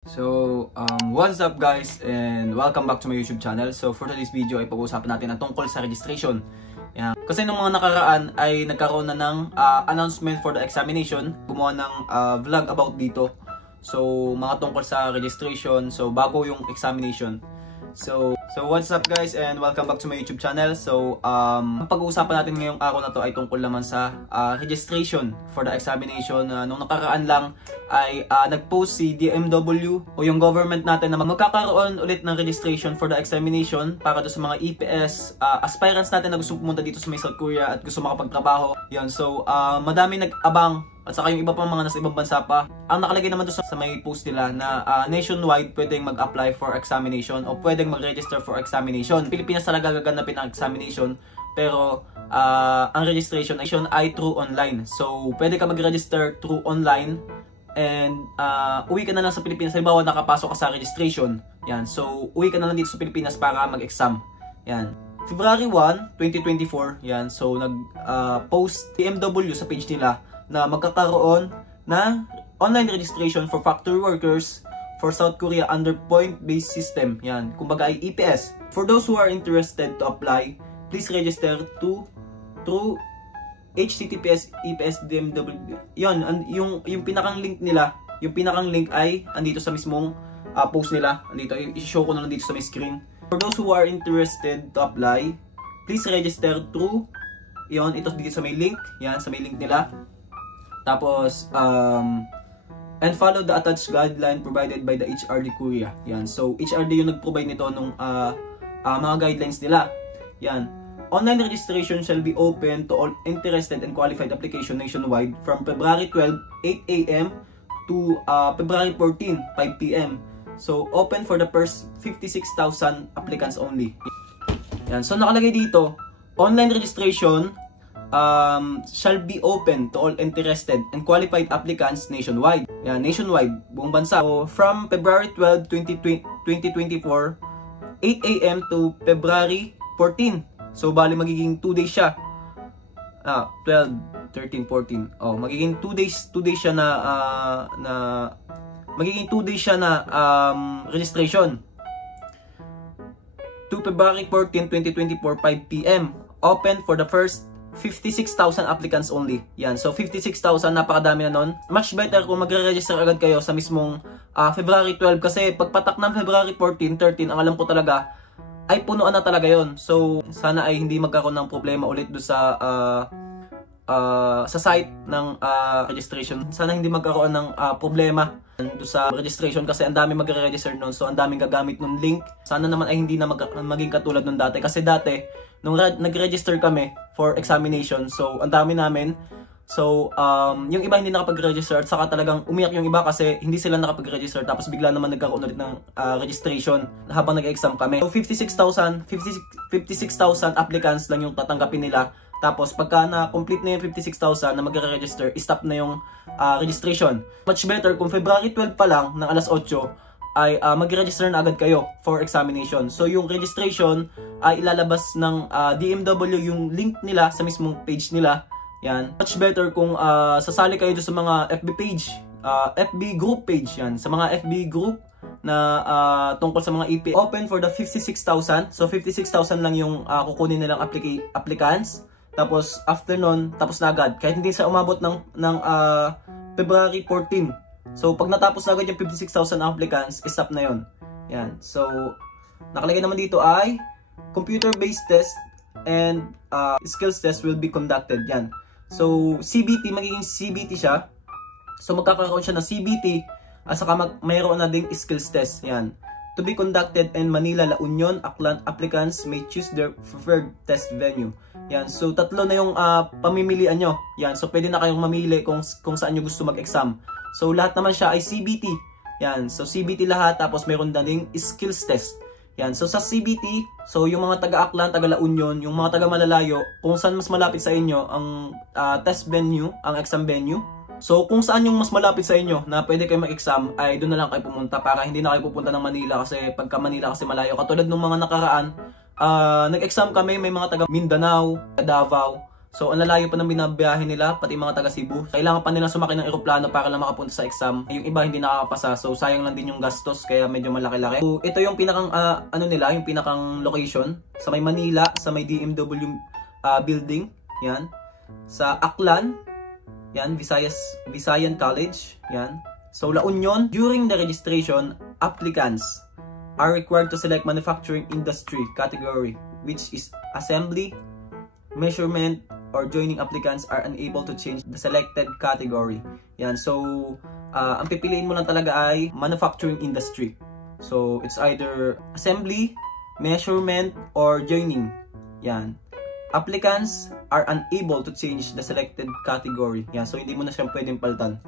What's up guys and welcome back to my YouTube channel. So for today's video ay pag-uusapan natin ang tungkol sa registration. Yan. Kasi nung mga nakaraan ay nagkaroon na ng announcement for the examination. Gumawa ng vlog about dito. So mga tungkol sa registration. So bago yung examination. So what's up guys and welcome back to my YouTube channel. Ang pag-uusapan natin ngayong araw na to ay tungkol naman sa registration for the examination. Nung nakaraan lang ay nag-post si DMW o yung government natin na magkakaroon ulit ng registration for the examination para do sa mga EPS aspirants natin na gusto pumunta dito sa South Korea at gusto makapagtrabaho. Yan. Madami nag-abang at saka yung iba pang mga nasa ibang bansa pa. Ang nakalagay naman doon sa may post nila na nationwide pwedeng mag-apply for examination o pwedeng mag-register for examination. Pilipinas talaga gaganapin ang examination pero ang registration ay through online. So pwede ka mag-register through online and uwi ka na lang sa Pilipinas. Halimbawa nakapasok ka sa registration. Yan. So uwi ka na lang dito sa Pilipinas para mag-exam. Yan. February 1, 2024. Yan. So nag-post DMW sa page nila na magkakaroon na online registration for factory workers for South Korea under point-based system. Yan, kumbaga ay EPS. For those who are interested to apply, please register through HTTPS EPS DMW. Yan, yung pinakang link nila, yung pinakang link ay andito sa mismong post nila. Andito, i-show ko na lang dito sa my screen. For those who are interested to apply, please register through yon, ito dito sa may link. Yan, sa may link nila. Tapos, and follow the attached guideline provided by the HRD Korea. Yan. So, HRD yung nag-provide nito nung mga guidelines nila. Yan. Online registration shall be open to all interested and qualified application nationwide from February 12, 8 a.m. to February 14, 5 p.m. So, open for the first 56,000 applicants only. Yan. So, nakalagay dito, online registration shall be open to all interested and qualified applicants nationwide. Yan, nationwide, buong bansa. So, from February 12, 2024, 8 a.m. to February 14. So, bali magiging 2 days siya. 12, 13, 14. Oh, magiging 2 days siya magiging 2 days siya na registration. To February 14, 2024, 5 p.m. Open for the first 56,000 applicants only. Yan. So, 56,000, napakadami na nun. Much better kung magre-register agad kayo sa mismong February 12 kasi pagpatak ng February 14, 13, ang alam ko talaga ay punuan na talaga yon. So, sana ay hindi magkaroon ng problema ulit do sa site ng registration. Sana hindi magkaroon ng problema do sa registration kasi ang dami magre-register nun. So, ang daming gagamit ng link. Sana naman ay hindi na maging katulad nung dati. Kasi dati, nung nag-register kami for examination, so ang dami namin. So, yung iba hindi nakapag-register at saka talagang umiyak yung iba kasi hindi sila nakapag-register tapos bigla naman nagkaroon ulit ng registration habang nag-exam kami. So, 56,000 applicants lang yung tatanggapin nila. Tapos, pagka na-complete na yung 56,000 na magre-register, stop na yung registration. Much better kung February 12 pa lang ng alas 8 ay mag-register na agad kayo for examination. So, yung registration ay ilalabas ng DMW yung link nila sa mismong page nila. Yan. Much better kung sasali kayo sa mga FB page, FB group page. Yan. Sa mga FB group na tungkol sa mga EP. Open for the 56,000. So, 56,000 lang yung kukunin nilang applicants. Tapos, after nun, tapos na agad. Kahit hindi siya umabot ng February 14. So, pag natapos na agad yung 56,000 applicants, stop na yon. Yan. So, nakalagay naman dito ay computer-based test and skills test will be conducted. Yan. So, CBT, magiging CBT siya. So, magkakaroon siya ng CBT at saka mayroon na ding skills test. Yan. To be conducted in Manila, La Union, Aklan, applicants may choose their preferred test venue. Yan. So, tatlo na yung pamimilian nyo. Yan. So, pwede na kayong mamili kung saan nyo gusto mag-exam. So, lahat naman siya ay CBT. Yan. So, CBT lahat. Tapos, mayroon na ding skills test. Yan. So, sa CBT, so, yung mga taga-Aklan, taga-La Union, yung mga taga-Malalayo, kung saan mas malapit sa inyo ang test venue, ang exam venue. So, kung saan yung mas malapit sa inyo na pwede kayo mag-exam, ay doon na lang kayo pumunta para hindi na kayo pupunta ng Manila kasi pagka Manila kasi malayo. Katulad ng mga nakaraan, nag-exam kami, may mga taga Mindanao, Davao, So, ang lalayo pa ng binabiyahe nila, pati mga taga Cebu. Kailangan pa nila sumakay ng eroplano para lang makapunta sa exam. Yung iba hindi nakakapasa, so sayang lang din yung gastos, kaya medyo malaki-laki. So, ito yung pinakang, yung pinakang location. Sa may Manila, sa may DMW building. Yan. Sa Aklan, yan, Visayan College. Yan. So, La Union, during the registration, applicants are required to select manufacturing industry category, which is assembly, measurement, or joining. Applicants are unable to change the selected category. Yan. So, ang pipiliin mo lang talaga ay manufacturing industry. So, it's either assembly, measurement, or joining. Yan. Applicants are unable to change the selected category. Yan. So, hindi mo na siyang pwedeng palitan.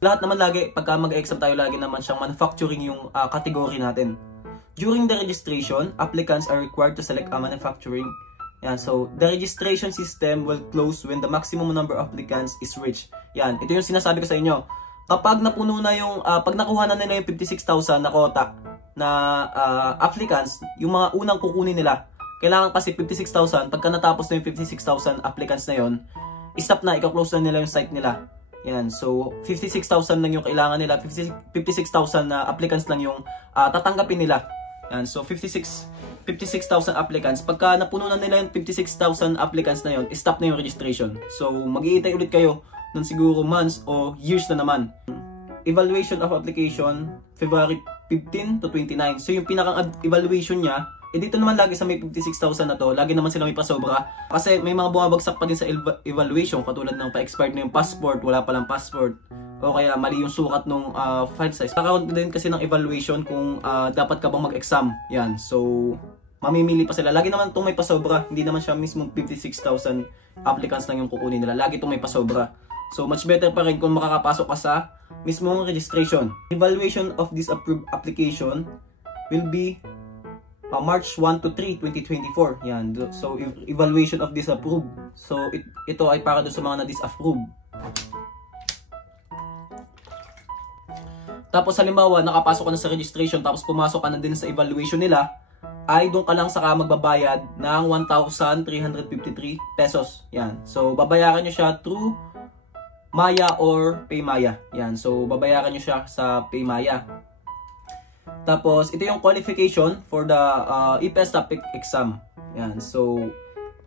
Lahat naman lagi, pagka mag-exam tayo, lagi naman siyang manufacturing yung category natin. During the registration, applicants are required to select a manufacturing. Yan, so the registration system will close when the maximum number of applicants is reached. Yan, ito yung sinasabi ko sa inyo. Kapag napuno na yung, pag nakuha na nila yung 56,000 na quota na applicants, yung mga unang kukunin nila, kailangan kasi 56,000, pagka natapos na yung 56,000 applicants na yon, stop na, i-close na nila yung site nila. Yan, so 56,000 lang yung kailangan nila, 56,000 na applicants lang yung tatanggapin nila. Yan, so 56,000 applicants. Pagka napuno na nila yung 56,000 applicants na yon, stop na yung registration. So, mag-iintay ulit kayo ng siguro months o years na naman. Evaluation of application, February 15 to 29. So, yung pinakang-evaluation niya, dito naman lagi sa may 56,000 na to, lagi naman sila may pasobra. Kasi may mga bumabagsak pa din sa evaluation, katulad ng pa-expired na yung passport, wala palang passport. O kaya mali yung sukat ng file size. Kakaroon din kasi ng evaluation kung dapat ka bang mag-exam. Yan, so mamimili pa sila. Lagi naman itong may pasobra. Hindi naman siya mismo 56,000 applicants lang yung kukunin nila. Lagi itong may pasobra. So much better pa rin kung makakapasok ka sa mismong registration. Evaluation of this approved application will be March 1 to 3, 2024. Yan. So evaluation of this approved. So ito ay para doon sa mga na-disapprove. Tapos halimbawa, nakapasok ka na sa registration tapos pumasok ka na din sa evaluation nila, ay doon ka lang saka magbabayad ng 1,353 pesos. Yan. So, babayaran nyo siya through Maya or PayMaya. Yan. So, babayaran nyo siya sa PayMaya. Tapos, ito yung qualification for the EPS topic exam. Yan. So,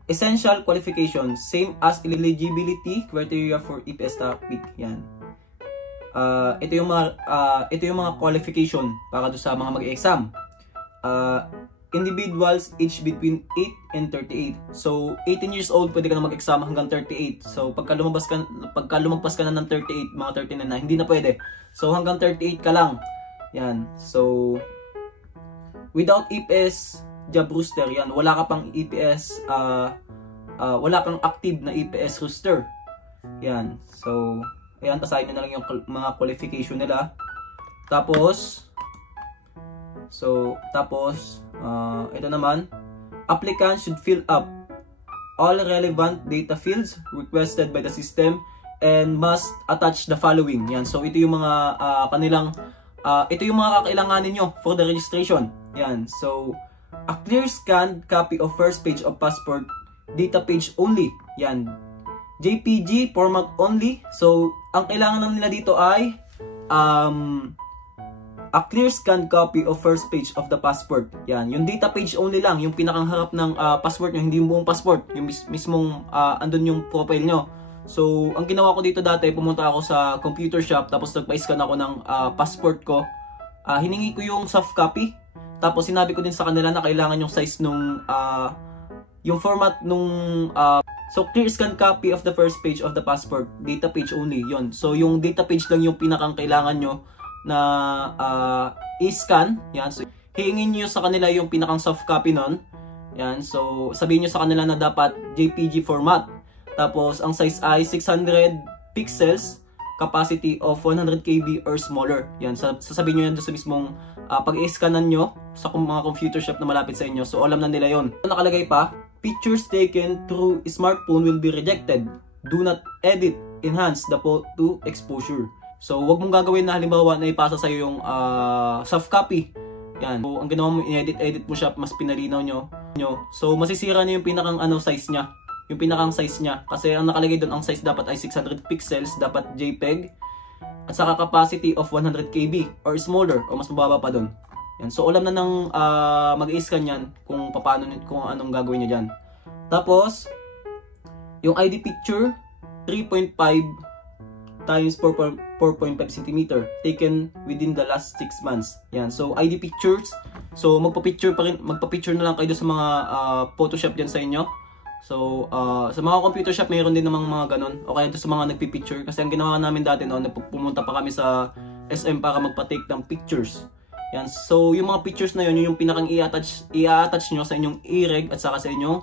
essential qualification, same as eligibility criteria for EPS topic. Yan. Ito yung mga qualification para do sa mga mag-exam. Individuals aged between 8 and 38. So 18 years old pwede ka na mag-exam hanggang 38. So pagka lumagpas ka na ng 38, mga 39 na, hindi na pwede. So hanggang 38 ka lang. Yan. So without EPS job roster, yan, wala ka pang EPS, wala kang active na EPS roster. Yan. So ayan, tasahin nyo na lang yung mga qualification nila. Tapos, ito naman, applicants should fill up all relevant data fields requested by the system and must attach the following. Yan, so ito yung mga ito yung mga kakailanganin nyo for the registration. Yan, so a clear scanned copy of first page of passport, data page only. Yan, JPG format only. So, ang kailangan naman nila dito ay a clear scanned copy of first page of the passport. Yan, yung data page only lang, yung pinakang harap ng passport nyo, hindi yung buong passport, yung mismong andun yung profile nyo. So, ang ginawa ko dito dati, pumunta ako sa computer shop, tapos nagpa-scan ako ng passport ko. Hiningi ko yung soft copy, tapos sinabi ko din sa kanila na kailangan yung size nung yung format nung so clear scan copy of the first page of the passport, data page only, yon. So yung data page lang yung pinakang kailangan nyo na i-scan. Yan, so hihingin nyo sa kanila yung pinakang soft copy nun. Yan, so sabihin nyo sa kanila na dapat JPG format. Tapos ang size ay 600 pixels, capacity of 100 KB or smaller. Yan, sasabihin nyo yan doon sa mismong pag-i-scanan nyo sa mga computer shop na malapit sa inyo. So alam na nila yon. Nakalagay pa, pictures taken through smartphone will be rejected. Do not edit, enhance the photo exposure. So wag mong gagawin na halimbawa na ipasa sa iyo yung soft copy. Yan. So ang ginawa mo, i-edit mo siya, mas pinalinaw nyo. So masisira niyo yung pinakang size niya. yung pinakang size niya. Kasi ang nakalagay doon, ang size dapat ay 600 pixels, dapat JPEG, at saka capacity of 100 KB or smaller o mas mababa pa doon. Yan. So alam na ng mag-i-scan yan kung paano, kung anong gagawin niya diyan. Tapos yung ID picture 3.5 times 4.5 cm taken within the last 6 months. Yan. So ID pictures. So magpa-picture na lang kayo sa mga Photoshop diyan sa inyo. So, sa mga computer shop, mayroon din namang mga ganun. O kaya ito sa mga nagpipicture. Kasi ang ginawa namin dati noon, pumunta pa kami sa SM para magpa-take ng pictures. Yan. So, yung mga pictures na yun, yung pinakang i-attach nyo sa inyong e-reg at saka sa inyong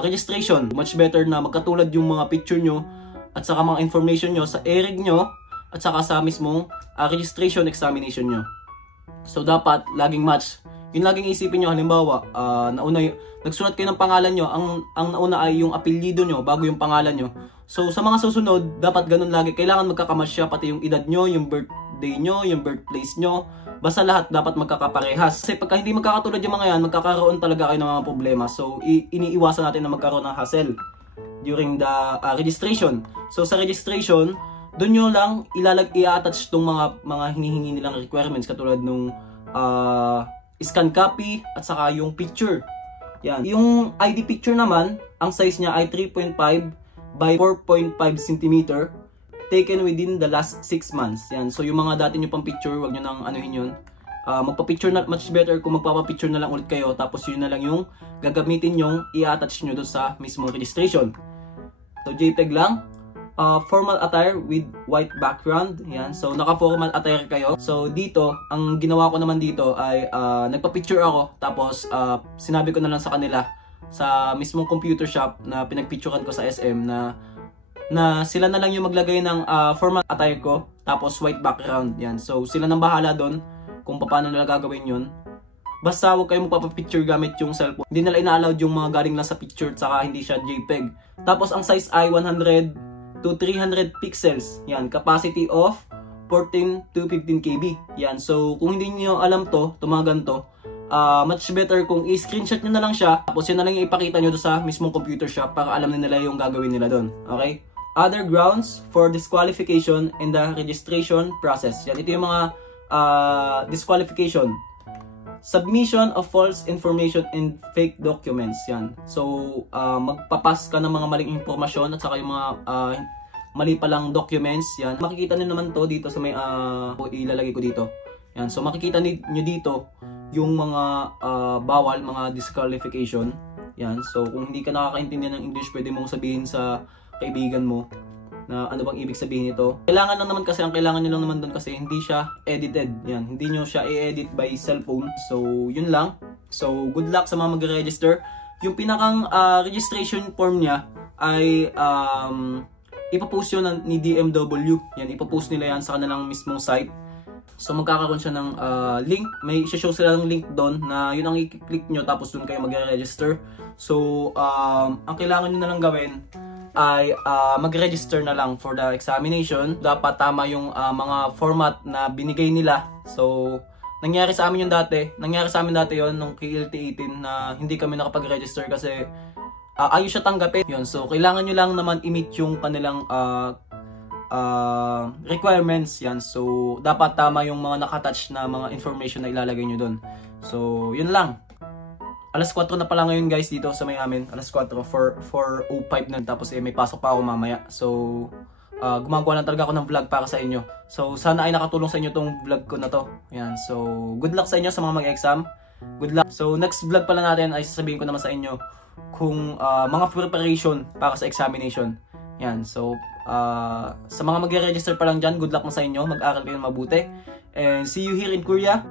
registration. Much better na magkatulad yung mga picture nyo at saka mga information nyo sa e-reg nyo at saka sa mismong registration examination nyo. So, dapat laging match. Yung laging isipin nyo, halimbawa, nagsulat kayo ng pangalan nyo, ang nauna ay yung apelyido nyo bago yung pangalan nyo. So, sa mga susunod, dapat ganun lagi. Kailangan magkakamatch siya, pati yung edad nyo, yung birthday nyo, yung birthplace nyo. Basta lahat dapat magkakaparehas. Kasi pagka hindi magkakatulad yung mga yan, magkakaroon talaga kayo ng mga problema. So, iniiwasan natin na magkaroon ng hassle during the registration. So, sa registration, doon nyo lang i-attach itong mga hinihingi nilang requirements katulad nung scan copy at saka yung picture. Yan. Yung ID picture naman, ang size niya ay 3.5 by 4.5 cm taken within the last 6 months. Yan. So yung mga dati nyo pang picture, wag nyo nang anuhin yun. Magpa-picture na, much better kung magpapa-picture na lang ulit kayo, tapos yun na lang yung gagamitin yung i-attach nyo doon sa mismong registration. So JPEG lang. Formal attire with white background. Yan. So naka-formal attire kayo. So dito, ang ginawa ko naman dito ay nagpa-picture ako, tapos sinabi ko na lang sa kanila sa mismong computer shop na pinagpicturean ko sa SM na sila na lang yung maglagay ng formal attire ko, tapos white background. Yan. So sila nang bahala doon kung paano nila gagawin yun. Basta huwag kayong magpapapicture gamit yung cellphone. Hindi nila ina-allowed yung mga galing lang sa picture, saka hindi siya JPEG. Tapos ang size ay 100 to 300 pixels. Yan, capacity of 14 to 15 KB. Yan, so kung hindi niyo alam to, tumagan to, much better kung i-screenshot niyo na lang siya, tapos yun na lang yung ipakita niyo sa mismong computer shop para alam nila yung gagawin nila doon. Okay? Other grounds for disqualification in the registration process. Yan, ito yung mga disqualification. Submission of false information and fake documents. Yan. So, magpapas ka ng mga maling impormasyon at saka yung mga mali palang documents. Yan. Makikita niyo naman to dito sa may ilalagay ko dito. Yan. So, makikita niyo dito yung mga bawal, mga disqualification. Yan. So, kung hindi ka nakakaintindihan ng English, pwede mong sabihin sa kaibigan mo na ano bang ibig sabihin nito. Kailangan lang naman kasi, ang kailangan nyo lang naman doon kasi hindi siya edited. Yan, hindi nyo siya i-edit by cellphone. So, yun lang. So, good luck sa mga mag-register. Yung pinakang registration form niya ay ipapost yun ni DMW. Yan, ipapost nila yan sa kanilang mismong site. So, magkakaroon siya ng link. May show sila ng link doon na yun ang i-click nyo, tapos doon kayo mag-register. So, ang kailangan nyo na lang gawin ay mag-register na lang for the examination. Dapat tama yung mga format na binigay nila. So, nangyari sa amin dati yon nung KLT 18 na hindi kami nakapag-register kasi ayos siya tanggapin. Yun. So, kailangan nyo lang naman i-meet yung kanilang requirements. Yan. So, dapat tama yung mga nakatouch na mga information na ilalagay nyo doon. So, yun lang. Alas 4 na pala ngayon guys dito sa may amin. Alas 4, 4:05 na. Tapos may pasok pa ako mamaya. So, gumagawa lang talaga ako ng vlog para sa inyo. So, sana ay nakatulong sa inyo tong vlog ko na to. Yan. So, good luck sa inyo sa mga mag-exam. Good luck. So, next vlog pala natin ay sasabihin ko naman sa inyo kung mga preparation para sa examination. Yan. So, sa mga mag-register pa lang dyan, good luck mo sa inyo. Mag-aral kayo mabuti. And see you here in Korea.